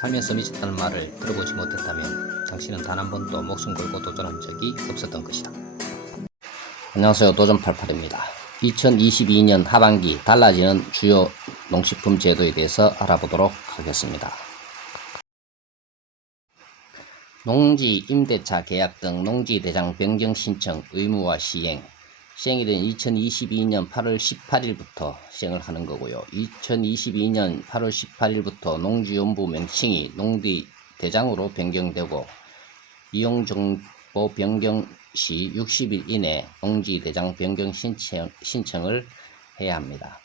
살면서 미쳤다는 말을 들어보지 못했다면 당신은 단 한 번도 목숨 걸고 도전한 적이 없었던 것이다. 안녕하세요. 도전88입니다. 2022년 하반기 달라지는 주요 농식품 제도에 대해서 알아보도록 하겠습니다. 농지 임대차 계약 등 농지 대장 변경 신청 의무화 시행 시행일은 2022년 8월 18일부터 시행을 하는 거고요. 2022년 8월 18일부터 농지연부 명칭이 농지 대장으로 변경되고 이용정보 변경 시 60일 이내 농지 대장 변경 신청, 신청을 해야 합니다.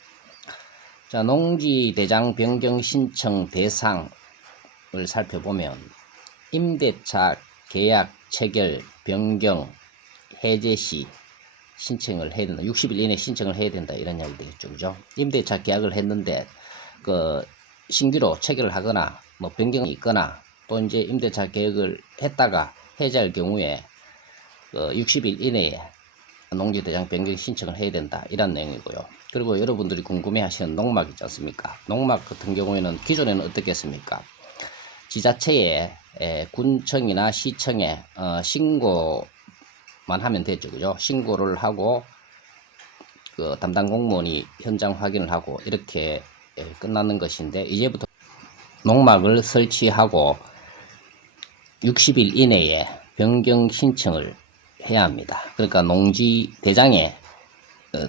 자, 농지 대장 변경 신청 대상을 살펴보면 임대차 계약 체결 변경 해제 시 신청을 해야 된다. 60일 이내 신청을 해야 된다. 이런 이야기 되겠죠. 그죠? 임대차 계약을 했는데 그 신규로 체결을 하거나 뭐 변경이 있거나 또 이제 임대차 계약을 했다가 해제할 경우에 그 60일 이내에 농지대장 변경 신청을 해야 된다. 이런 내용이고요. 그리고 여러분들이 궁금해 하시는 농막 있지 않습니까? 농막 같은 경우에는 기존에는 어떻겠습니까? 지자체에 에, 군청이나 시청에 어, 신고 만 하면 되죠, 그죠? 신고를 하고 그 담당 공무원이 현장 확인을 하고 이렇게 예, 끝나는 것인데 이제부터 농막을 설치하고 60일 이내에 변경 신청을 해야 합니다. 그러니까 농지 대장에 어,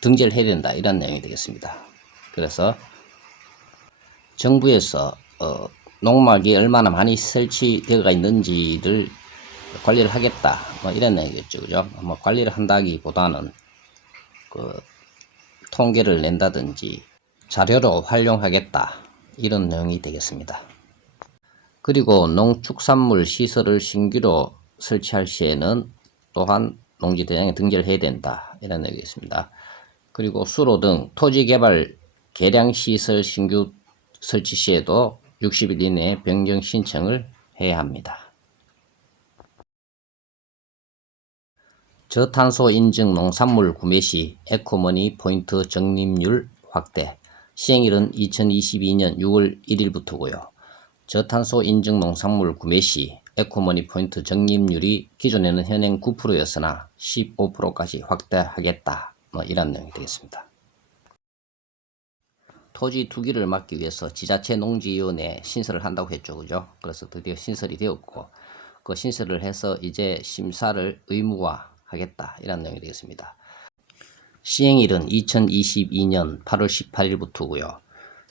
등재를 해야 된다 이런 내용이 되겠습니다. 그래서 정부에서 어, 농막이 얼마나 많이 설치되어 있는지를 관리를 하겠다. 뭐 이런 내용이겠죠. 그죠? 뭐 관리를 한다기 보다는 그 통계를 낸다든지 자료로 활용하겠다. 이런 내용이 되겠습니다. 그리고 농축산물 시설을 신규로 설치할 시에는 또한 농지대장에 등재를 해야 된다. 이런 내용이겠습니다. 그리고 수로 등 토지개발 개량시설 신규 설치 시에도 60일 이내에 변경 신청을 해야 합니다. 저탄소 인증 농산물 구매 시 에코머니 포인트 적립률 확대 시행일은 2022년 6월 1일부터고요. 저탄소 인증 농산물 구매 시 에코머니 포인트 적립률이 기존에는 현행 9%였으나 15%까지 확대하겠다. 뭐 이런 내용이 되겠습니다. 토지 투기를 막기 위해서 지자체 농지위원회 신설을 한다고 했죠. 그죠? 그래서 드디어 신설이 되었고, 그 신설을 해서 이제 심사를 의무화 하겠다. 이런 내용이 되겠습니다. 시행일은 2022년 8월 18일부터고요.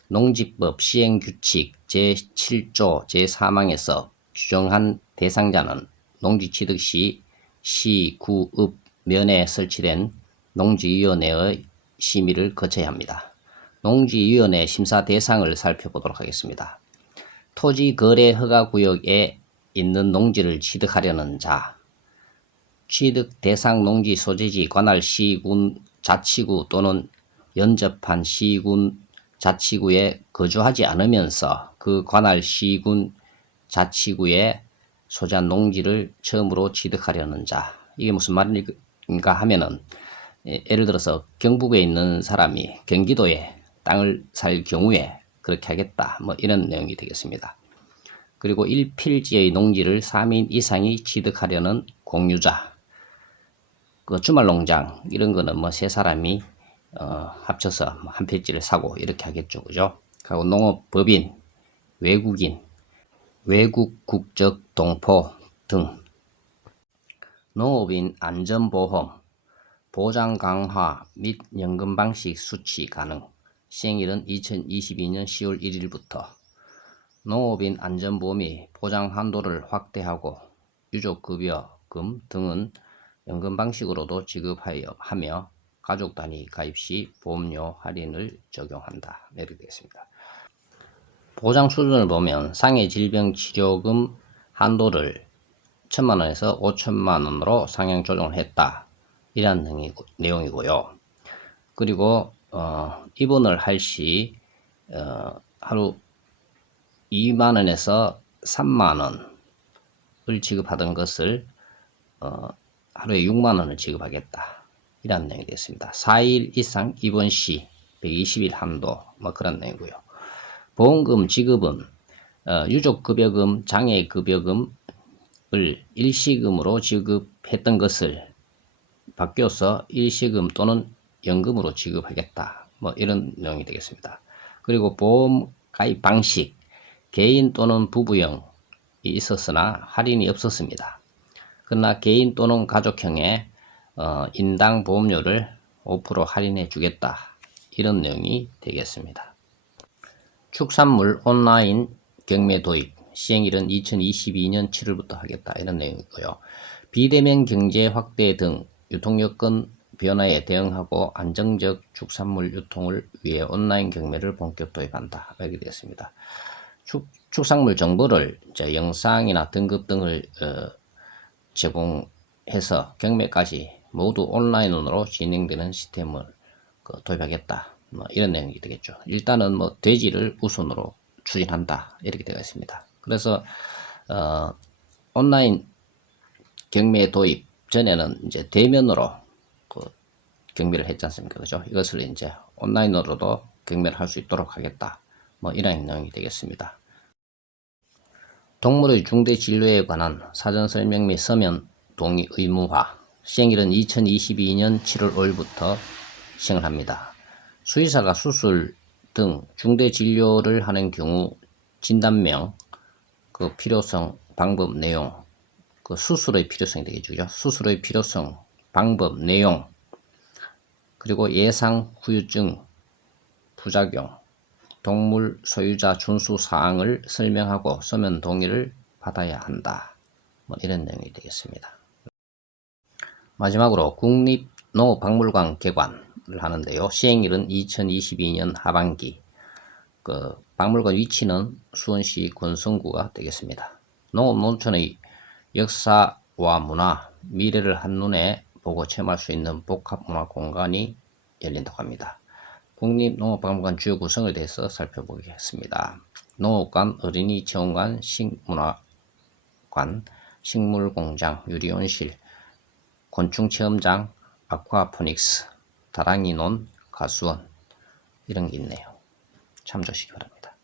농지법 시행규칙 제7조 제4망에서 규정한 대상자는 농지 취득 시 시, 구, 읍, 면에 설치된 농지위원회의 심의를 거쳐야 합니다. 농지위원회 심사 대상을 살펴보도록 하겠습니다. 토지 거래 허가 구역에 있는 농지를 취득하려는 자, 취득 대상 농지 소재지 관할 시군 자치구 또는 연접한 시군 자치구에 거주하지 않으면서 그 관할 시군 자치구에 소재한 농지를 처음으로 취득하려는 자. 이게 무슨 말인가 하면은 예를 들어서 경북에 있는 사람이 경기도에 땅을 살 경우에 그렇게 하겠다. 뭐 이런 내용이 되겠습니다. 그리고 1필지의 농지를 3인 이상이 취득하려는 공유자, 그 주말 농장 이런 거는 뭐 세 사람이 어, 합쳐서 한 필지를 사고 이렇게 하겠죠, 그죠? 그리고 농업법인, 외국인, 외국 국적 동포 등 농업인 안전보험, 보장 강화 및 연금 방식 수취 가능. 시행일은 2022년 10월 1일부터 농업인 안전보험이 보장 한도를 확대하고 유족급여금 등은 연금 방식으로도 지급하여 하며 가족 단위 가입 시 보험료 할인을 적용한다. 이렇게 되겠습니다. 보장 수준을 보면 상해 질병 치료금 한도를 1천만 원에서 5천만 원으로 상향 조정을 했다. 이런 내용이고요. 그리고 어, 입원을 할 시 어, 하루 2만 원에서 3만 원을 지급하던 것을 어, 하루에 6만 원을 지급하겠다. 이런 내용이 되었습니다. 4일 이상 입원 시 120일 한도 뭐 그런 내용이고요. 보험금 지급은 어, 유족급여금, 장애급여금을 일시금으로 지급했던 것을 바뀌어서 일시금 또는 연금으로 지급하겠다. 뭐 이런 내용이 되겠습니다. 그리고 보험 가입 방식 개인 또는 부부형이 있었으나 할인이 없었습니다. 그러나 개인 또는 가족형의 어, 인당 보험료를 5% 할인해 주겠다. 이런 내용이 되겠습니다. 축산물 온라인 경매 도입 시행일은 2022년 7월부터 하겠다. 이런 내용이고요. 비대면 경제 확대 등 유통여건 변화에 대응하고 안정적 축산물 유통을 위해 온라인 경매를 본격 도입한다. 이렇게 되었습니다. 축, 축산물 정보를 영상이나 등급 등을 어, 제공해서 경매까지 모두 온라인으로 진행되는 시스템을 그 도입하겠다. 뭐 이런 내용이 되겠죠. 일단은 뭐 돼지를 우선으로 추진한다 이렇게 되어 있습니다. 그래서 어, 온라인 경매 도입 전에는 이제 대면으로 그 경매를 했지 않습니까? 그죠? 이것을 이제 온라인으로도 경매를 할 수 있도록 하겠다. 뭐 이런 내용이 되겠습니다. 동물의 중대 진료에 관한 사전 설명 및 서면 동의 의무화 시행일은 2022년 7월 5일부터 시행을 합니다. 수의사가 수술 등 중대 진료를 하는 경우 진단명, 그 필요성, 방법, 내용, 그 수술의 필요성이 되겠죠. 수술의 필요성, 방법, 내용, 그리고 예상 후유증, 부작용, 동물 소유자 준수 사항을 설명하고 서면 동의를 받아야 한다. 뭐 이런 내용이 되겠습니다. 마지막으로 국립농업박물관 개관을 하는데요. 시행일은 2022년 하반기. 그 박물관 위치는 수원시 권성구가 되겠습니다. 농업농촌의 역사와 문화, 미래를 한눈에 보고 체험할 수 있는 복합문화 공간이 열린다고 합니다. 국립농업박물관 주요 구성에 대해서 살펴보겠습니다. 농업관, 어린이 체험관, 식문화관, 식물공장, 유리온실, 곤충체험장, 아쿠아포닉스, 다랑이논, 가수원 이런 게 있네요. 참조하시기 바랍니다.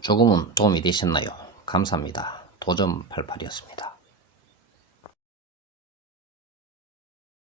조금은 도움이 되셨나요? 감사합니다. 도전88이었습니다.